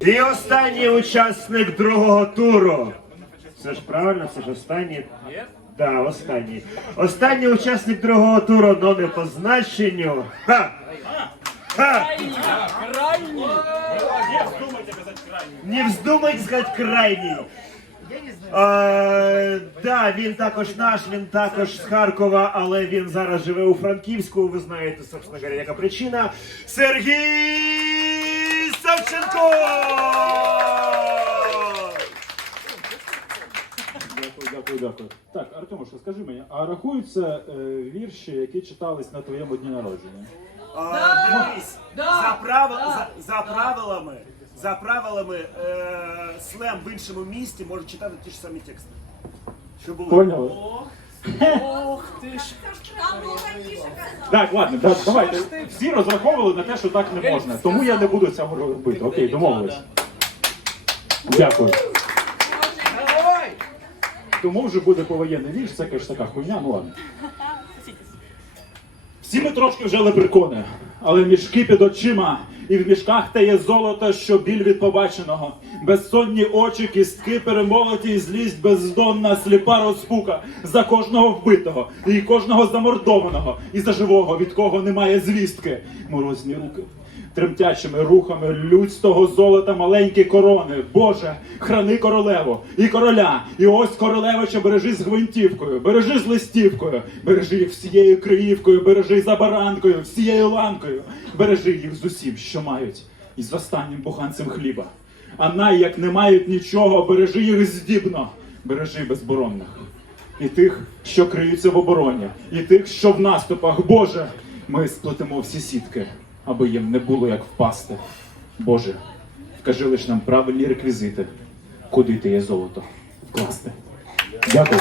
І останній учасник другого туру. Це ж правильно, це ж останній. Да, останній. Останній учасник другого туру, но не по значенню. Ха! Ха! Не вздумайте сказати крайній. Е, да, він також наш, він також з Харкова, але він зараз живе у Франківську. Ви знаєте, собственно говоря, яка причина. Сергій Савченко! Дякую, дякую, дякую. Так, Артемуш, скажи мені, а рахуються е, вірші, які читались на твоєму дні народження? А, дивись, за, правил, за, за правилами, за правилами е, слем в іншому місті може читати ті ж самі тексти. Що було? Поняли? Так, ладно, да, давайте. Всі розраховували на те, що так не можна. Тому я не буду цього робити. Окей, домовились. Дякую. Тому вже буде повоєнний вірш, це каже така хуйня, ну ладно. Всі ми трошки вже лепрекони, але мішки під очима, і в мішках те є золото, що біль від побаченого. Безсонні очі, кістки перемолоті, злість бездонна, сліпа розпука за кожного вбитого, і кожного замордованого, і за живого, від кого немає звістки. Морозні руки. Тремтячими рухами того золота маленькі корони. Боже, храни королеву і короля. І ось королевича бережи з гвинтівкою, бережи з листівкою, бережи їх всією криївкою, бережи за баранкою, всією ланкою, бережи їх з усім, що мають, і з останнім буханцем хліба. А най, як не мають нічого, бережи їх здібно, бережи безборонних. І тих, що криються в обороні, і тих, що в наступах. Боже, ми сплетемо всі сітки, аби їм не було як впасти. Боже, вкажи лиш нам правильні реквізити, куди ти є золото вкласти. Дякую.